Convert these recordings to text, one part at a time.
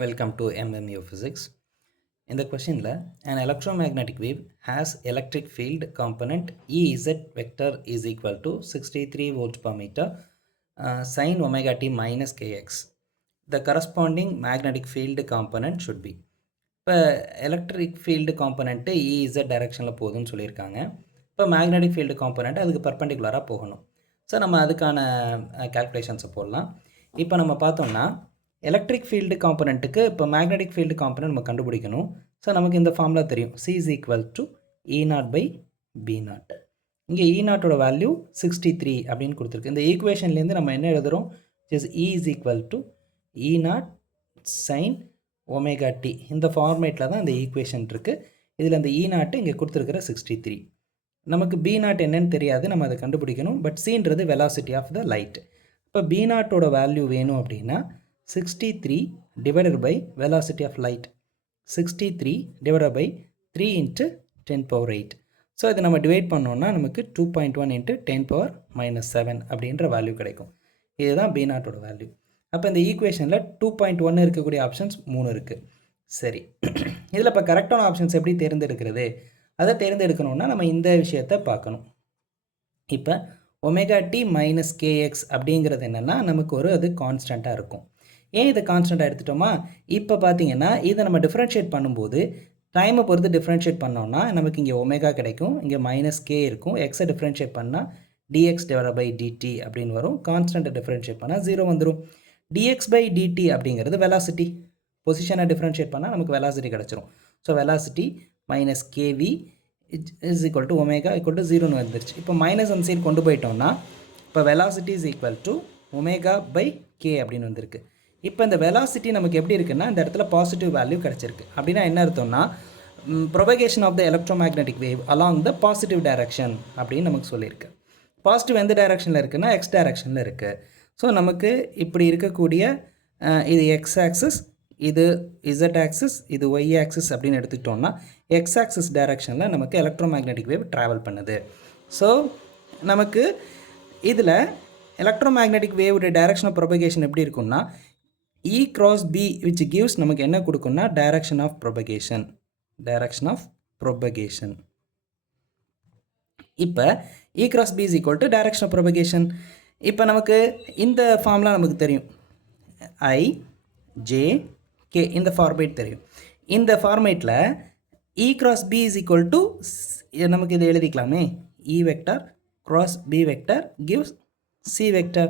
Welcome to MMU Physics. In the question, an electromagnetic wave has electric field component Ez vector is equal to 63 volts per meter sin omega t minus kx. The corresponding magnetic field component should be. இப்போ electric field component EZ டைரெக்ஷனில் போகுதுன்னு சொல்லியிருக்காங்க. இப்போ magnetic field component அதுக்கு பர்பண்டிகுலராக போகணும். So நம்ம அதுக்கான கேல்குலேஷன்ஸை போடலாம். இப்போ நம்ம பார்த்தோம்னா எலக்ட்ரிக் ஃபீல்டு காம்பனண்ட்டுக்கு இப்போ மேக்னெட்டிக் ஃபீல்டு காம்பனண்ட் நம்ம கண்டுபிடிக்கணும். ஸோ நமக்கு இந்த ஃபார்முலா தெரியும், C is equal to E0/B0. இங்கே E0ஓட வேல்யூ 63 அப்படின்னு கொடுத்துருக்கு. இந்த ஈக்குவேஷன்லேருந்து நம்ம என்ன எழுதுகிறோம், E is equal to E0 sin omega t. இந்த ஃபார்மேட்டில் தான் இந்த ஈக்குவேஷன் இருக்குது. இதில் அந்த E0 இங்கே கொடுத்துருக்கிற 63. நமக்கு B0 என்னன்னு தெரியாது, நம்ம அதை கண்டுபிடிக்கணும். பட் Cன்றது வெலாசிட்டி ஆஃப் த லைட். இப்போ B0ஓட வேல்யூ வேணும் அப்படின்னா 63 divided by velocity of light. 63 divided by 3 into 10 power 8. So இதை நம்ம டிவைட் பண்ணோன்னா நமக்கு 2.1 into 10 power minus 7 அப்படின்ற வேல்யூ கிடைக்கும். இதுதான் B0ஓட வேல்யூ. அப்போ இந்த ஈக்குவேஷனில் 2.1 இருக்கக்கூடிய ஆப்ஷன்ஸ் 3 இருக்குது. சரி, இதில் இப்போ கரெக்டான ஆப்ஷன்ஸ் எப்படி தேர்ந்தெடுக்கிறது? அதை தேர்ந்தெடுக்கணுன்னா நம்ம இந்த விஷயத்தை பார்க்கணும். இப்போ ஒமேகா டி மைனஸ் கேஎக்ஸ் அப்படிங்கிறது என்னென்னா நமக்கு அது கான்ஸ்டண்ட்டாக இருக்கும். ஏன் இதை கான்ஸ்டண்ட்டாக எடுத்துட்டோமா? இப்போ பார்த்தீங்கன்னா இதை நம்ம டிஃப்ரென்ஷியேட் பண்ணும்போது டைமை பொறுத்து டிஃப்ரென்ஷியேட் பண்ணோம்னா நமக்கு இங்கே ஒமேகா கிடைக்கும், இங்கே மைனஸ் கே இருக்கும். எக்ஸை டிஃப்ரென்ஷியேட் பண்ணால் டிஎக்ஸ் டிவைட் பை டிடி அப்படின்னு வரும். கான்ஸ்டண்ட்டை டிஃப்ரென்ஷியேட் பண்ணால் 0 வந்துடும். dx/dt அப்படிங்கிறது வெலாசிட்டி. பொசிஷனை டிஃப்ரென்ஷியேட் பண்ணால் நமக்கு வெலாசிட்டி கிடச்சிரும். So velocity minus k v is equal to omega equal to 0ன்னு வந்துருச்சு. இப்போ மைனஸ் அந்த சைடு கொண்டு போயிட்டோம்னா இப்போ velocity is equal to omega by k அப்படின்னு வந்திருக்கு. இப்போ இந்த வெலாசிட்டி நமக்கு எப்படி இருக்குன்னா இந்த இடத்துல பாசிட்டிவ் வேல்யூ கிடச்சிருக்கு. அப்படின்னா என்ன அர்த்தம்னா propagation of the electromagnetic wave along the positive direction அப்படின்னு நமக்கு சொல்லியிருக்கு. பாசிட்டிவ் எந்த டைரக்ஷனில் இருக்குன்னா எக்ஸ் டைரக்ஷனில் இருக்குது. ஸோ நமக்கு இப்படி இருக்கக்கூடிய இது எக்ஸ் ஆக்சிஸ், இது இசட் ஆக்சிஸ், இது ஒய் ஆக்சிஸ் அப்படின்னு எடுத்துக்கிட்டோம்னா எக்ஸ் ஆக்சிஸ் டைரக்ஷனில் நமக்கு எலக்ட்ரோமேக்னெட்டிக் வேவ் ட்ராவல் பண்ணுது. ஸோ நமக்கு இதில் எலக்ட்ரோமேக்னெட்டிக் வேவுடைய டைரக்ஷன் ஆஃப் ப்ரொபகேஷன் எப்படி இருக்குன்னா E cross B which gives நமக்கு என்ன கொடுக்குன்னா direction of propagation. இப்போ E cross B is equal to direction of propagation. இப்போ நமக்கு இந்த ஃபார்முலா நமக்கு தெரியும், I J K இந்த ஃபார்மேட் தெரியும். இந்த ஃபார்மேட்டில் E cross B is equal to நமக்கு இதை எழுதிக்கலாமே, E vector cross B vector gives C vector.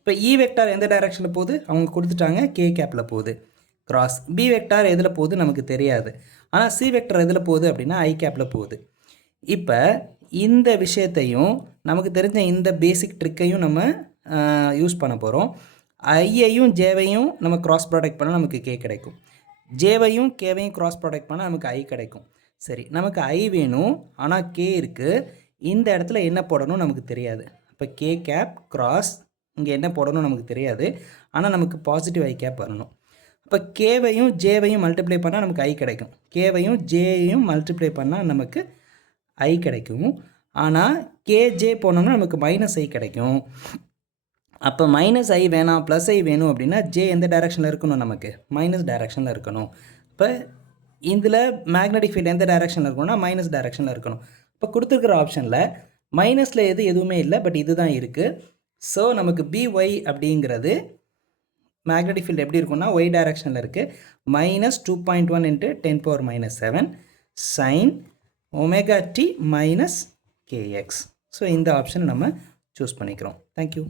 இப்போ E வெக்டார் எந்த டைரக்ஷனில் போகுது அவங்க கொடுத்துட்டாங்க, கே கேப்பில் போகுது. கிராஸ் பி வெக்டார் எதில் போகுது நமக்கு தெரியாது, ஆனால் சி வெக்டார் எதில் போகுது அப்படின்னா ஐ கேப்பில் போகுது. இப்போ இந்த விஷயத்தையும் நமக்கு தெரிஞ்ச இந்த பேசிக் ட்ரிக்கையும் நம்ம யூஸ் பண்ண போகிறோம். ஐயையும் ஜேவையும் நம்ம கிராஸ் ப்ராடக்ட் பண்ணால் நமக்கு கே கிடைக்கும், ஜேவையும் கேவையும் கிராஸ் ப்ராடக்ட் பண்ணால் நமக்கு ஐ கிடைக்கும். சரி, நமக்கு ஐ வேணும் ஆனால் கே இருக்குது. இந்த இடத்துல என்ன போடணும் நமக்கு தெரியாது. இப்போ கே கேப் கிராஸ் இங்கே என்ன போடணும் நமக்கு தெரியாது, ஆனால் நமக்கு பாசிட்டிவ் ஐ கேப் வரணும். அப்போ கேவையும் ஜேவையும் மல்டிப்ளை பண்ணால் நமக்கு ஐ கிடைக்கும், கேவையும் ஜேயையும் மல்டிப்ளை பண்ணால் நமக்கு ஐ கிடைக்கும். ஆனால் கேஜே போனோம்னா நமக்கு மைனஸ் ஐ கிடைக்கும். அப்போ மைனஸ் ஐ வேணாம் ப்ளஸ் ஐ வேணும் அப்படின்னா ஜே எந்த டைரக்ஷனில் இருக்கணும், நமக்கு மைனஸ் டைரக்ஷனில் இருக்கணும். இப்போ இதில் மேக்னெட்டிக் ஃபீல்டு எந்த டைரக்ஷனில் இருக்கணும்னா மைனஸ் டைரக்ஷனில் இருக்கணும். இப்போ கொடுத்துருக்கிற ஆப்ஷனில் மைனஸில் எதுவுமே இல்லை, பட் இதுதான் இருக்குது. ஸோ நமக்கு BY அப்படிங்கிறது மேக்னெட்டிக் ஃபீல்டு எப்படி இருக்குன்னா ஒய் டைரக்ஷனில் இருக்குது, -2.1 into 10 power minus 7 sin omega t minus kx. So இந்த ஆப்ஷனை நம்ம சூஸ் பண்ணிக்கிறோம். தேங்க்யூ.